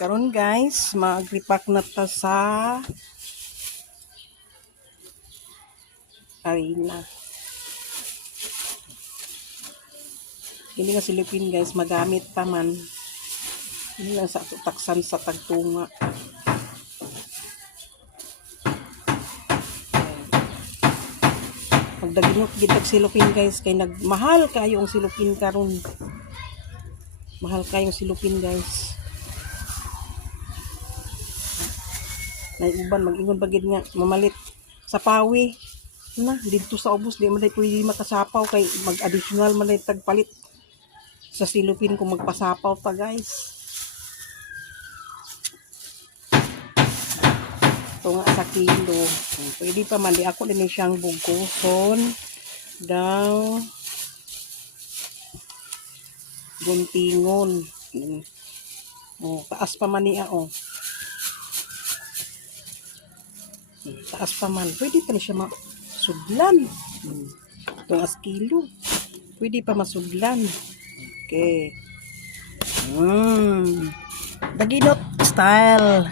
Karon guys, mag-repack na ta sa arena. Hindi nga silipin guys, magamit pa man. Hindi lang sa taksan sa tagtunga. Magdaginot gitag silupin guys, kay nagmahal kayo ang silupin karon. Mahal kayong silupin guys. Naiuban mag-ingon bagid nga mamalit sa pawi na dito sa ubos di man pwede makasapaw kay mag-additional man tagpalit sa silupin kung magpasapaw pa guys. Ito nga sa kilo pwede pa man di ako din siyang bugkoson daw guntingon. Taas pa man niya taas pa man. Pwede pa na siya masudlan. Itong as kilo. Pwede pa masudlan. Okay. Daginot style.